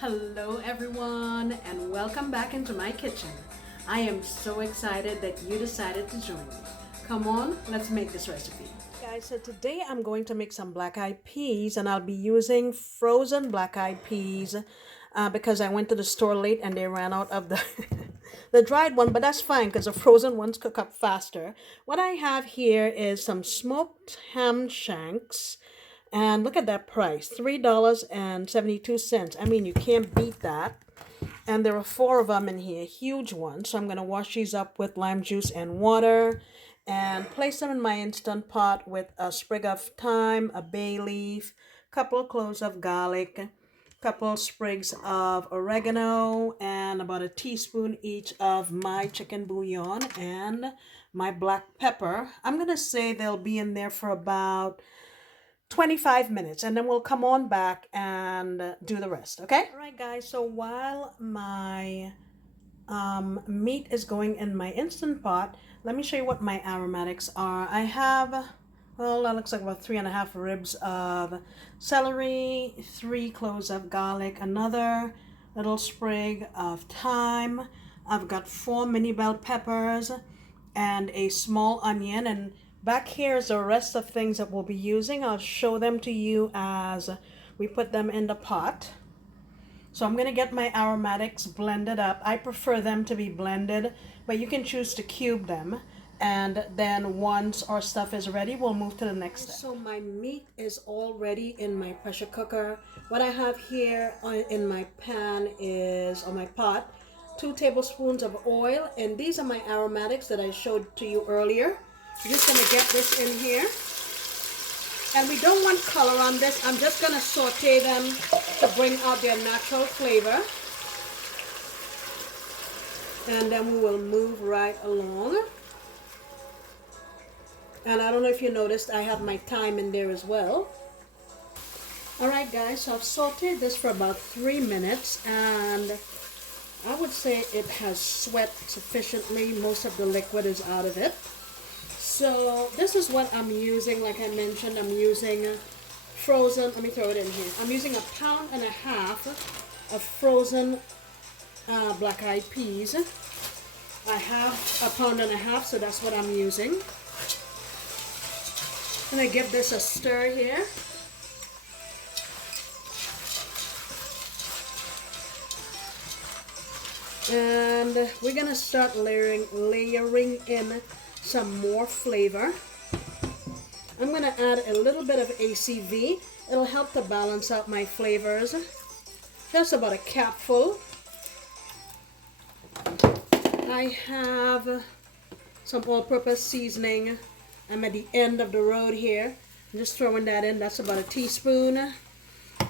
Hello everyone and welcome back into my kitchen. I am so excited that you decided to join me. Come on, let's make this recipe. Guys, so today I'm going to make some black eyed peas and I'll be using frozen black eyed peas because I went to the store late and they ran out of the the dried one, but that's fine because the frozen ones cook up faster. What I have here is some smoked ham shanks. And look at that price, $3.72. I mean, you can't beat that. And there are four of them in here, huge ones. So I'm going to wash these up with lime juice and water and place them in my Instant Pot with a sprig of thyme, a bay leaf, couple cloves of garlic, couple sprigs of oregano, and about a teaspoon each of my chicken bouillon and my black pepper. I'm going to say they'll be in there for about 25 minutes and then we'll come on back and do the rest, okay? All right, guys, so while my meat is going in my Instant Pot, let me show you what my aromatics are. I have, well, that looks like about 3.5 ribs of celery, 3 cloves of garlic, another little sprig of thyme. I've got 4 mini bell peppers and a small onion, and back here is the rest of things that we'll be using. I'll show them to you as we put them in the pot. So I'm going to get my aromatics blended up. I prefer them to be blended, but you can choose to cube them. And then once our stuff is ready, we'll move to the next step. So my meat is all ready in my pressure cooker. What I have here in my pan is, or my pot, 2 tablespoons of oil. And these are my aromatics that I showed to you earlier. I'm just going to get this in here. And we don't want color on this. I'm just going to saute them to bring out their natural flavor. And then we will move right along. And I don't know if you noticed, I have my thyme in there as well. Alright guys, so I've sauteed this for about 3 minutes. And I would say it has sweat sufficiently. Most of the liquid is out of it. So this is what I'm using. Like I mentioned, I'm using frozen, let me throw it in here. I'm using 1.5 pounds of frozen black eyed peas. I have 1.5 pounds, so that's what I'm using. I'm going to give this a stir here. And we're going to start layering in some more flavor. I'm going to add a little bit of ACV. It'll help to balance out my flavors. That's about a capful. I have some all-purpose seasoning. I'm at the end of the road here. I'm just throwing that in. That's about a teaspoon.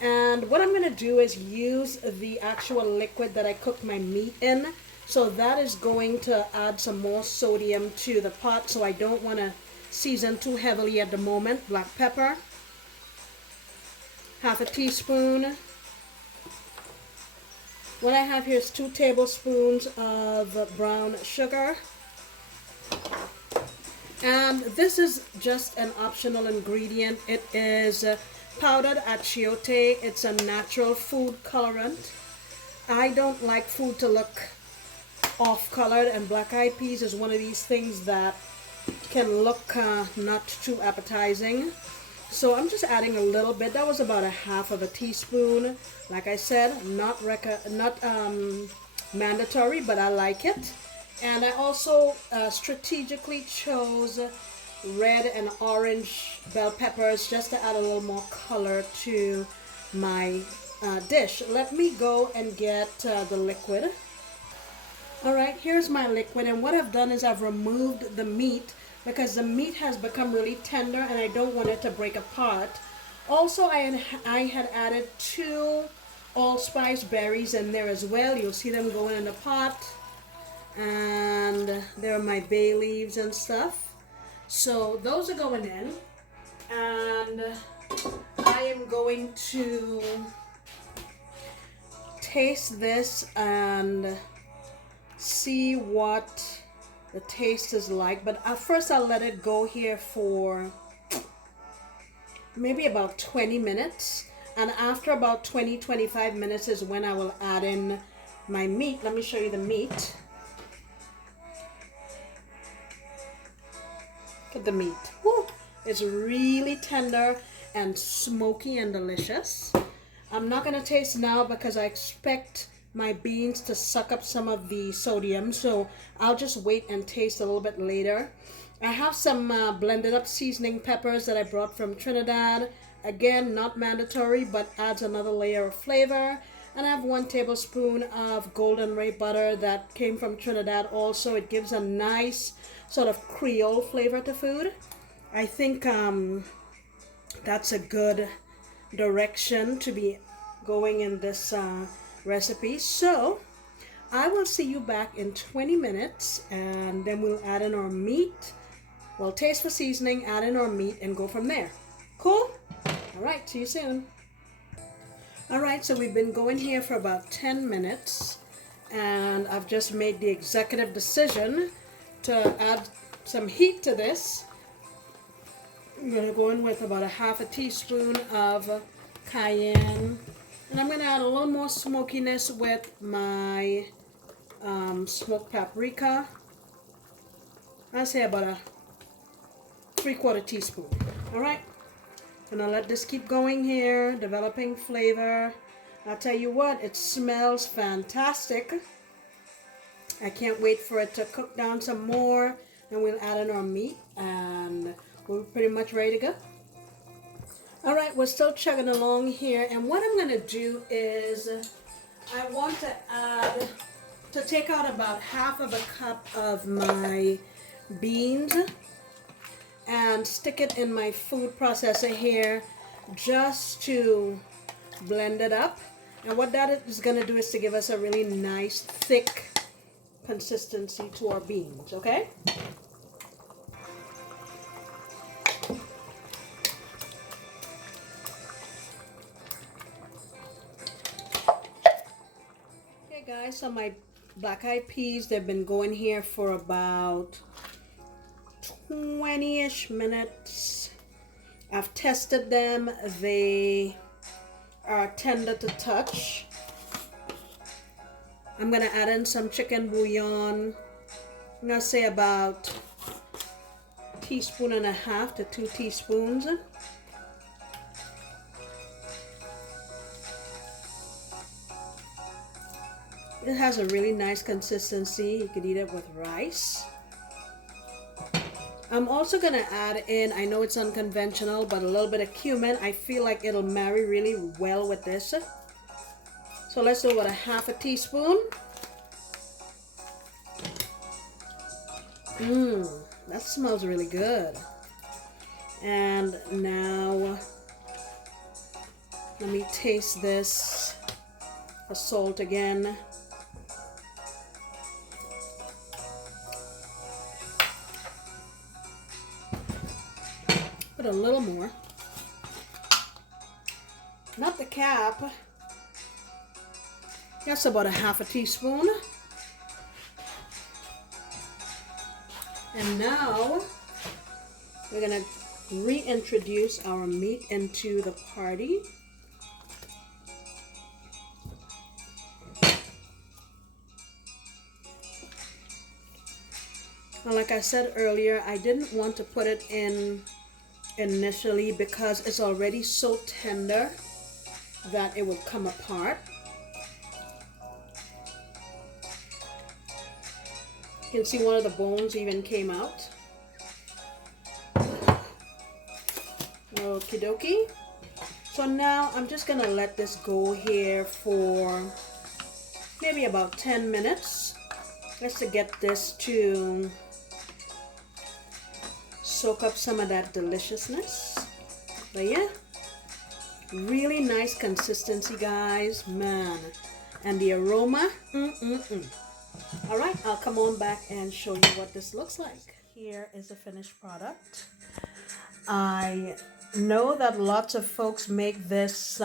And what I'm going to do is use the actual liquid that I cooked my meat in. So that is going to add some more sodium to the pot, so I don't want to season too heavily at the moment. Black pepper, 1/2 teaspoon. What I have here is 2 tablespoons of brown sugar. And this is just an optional ingredient. It is powdered achiote. It's a natural food colorant. I don't like food to look off-colored, and black eyed peas is one of these things that can look not too appetizing. So I'm just adding a little bit. That was about 1/2 teaspoon. Like I said, not mandatory, but I like it. And I also strategically chose red and orange bell peppers just to add a little more color to my dish. Let me go and get the liquid. Alright, here's my liquid, and what I've done is I've removed the meat because the meat has become really tender and I don't want it to break apart. Also, I had added 2 allspice berries in there as well. You'll see them going in the pot. And there are my bay leaves and stuff. So those are going in. And I am going to taste this and see what the taste is like. But first I'll let it go here for maybe about 20 minutes. And after about 20-25 minutes is when I will add in my meat. Let me show you the meat. Look at the meat. Woo! It's really tender and smoky and delicious. I'm not going to taste now because I expect my beans to suck up some of the sodium, so I'll just wait and taste a little bit later. I have some blended up seasoning peppers that I brought from Trinidad. Again, not mandatory, but adds another layer of flavor. And I have 1 tablespoon of golden ray butter that came from Trinidad also. It gives a nice sort of Creole flavor to food. I think that's a good direction to be going in this recipe. So I will see you back in 20 minutes and then we'll add in our meat. We'll taste for seasoning, add in our meat, and go from there. Cool? All right, see you soon. All right, so we've been going here for about 10 minutes and I've just made the executive decision to add some heat to this. I'm going to go in with about a half a teaspoon of cayenne. And I'm going to add a little more smokiness with my smoked paprika. I'll say about a 3/4 teaspoon. All right. Gonna let this keep going here, developing flavor. I'll tell you what, it smells fantastic. I can't wait for it to cook down some more, and we'll add in our meat, and we're pretty much ready to go. All right, we're still chugging along here, and what I'm gonna do is I want to take out about half of a cup of my beans and stick it in my food processor here just to blend it up. And what that is going to do is to give us a really nice thick consistency to our beans, okay? Okay guys, so my black-eyed peas, they've been going here for about 20-ish minutes. I've tested them. They are tender to touch. I'm gonna add in some chicken bouillon. I'm gonna say about 1.5 to 2 teaspoons. It has a really nice consistency. You could eat it with rice. I'm also going to add in, I know it's unconventional, but a little bit of cumin. I feel like it'll marry really well with this. So let's do about a half a teaspoon. That smells really good. And now, let me taste this for salt again. Put a little more. Not the cap. That's about a half a teaspoon. And now we're gonna reintroduce our meat into the party. And like I said earlier, I didn't want to put it in initially because it's already so tender that it would come apart. You can see one of the bones even came out. Okie dokie. So now I'm just gonna let this go here for maybe about 10 minutes just to get this to soak up some of that deliciousness. But yeah, really nice consistency, guys, man. And the aroma, All right, I'll come on back and show you what this looks like. Here is the finished product. I know that lots of folks make this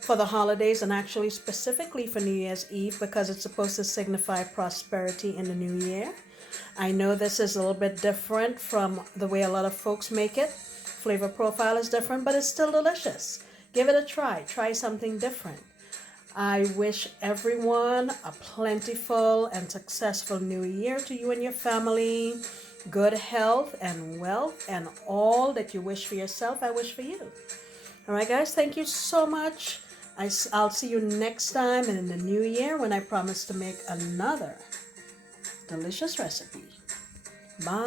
for the holidays, and actually specifically for New Year's Eve, because it's supposed to signify prosperity in the new year. I know this is a little bit different from the way a lot of folks make it. Flavor profile is different, but it's still delicious. Give it a try. Try something different. I wish everyone a plentiful and successful new year to you and your family. Good health and wealth and all that you wish for yourself, I wish for you. All right, guys, thank you so much. I'll see you next time and in the new year when I promise to make another delicious recipe. Bye.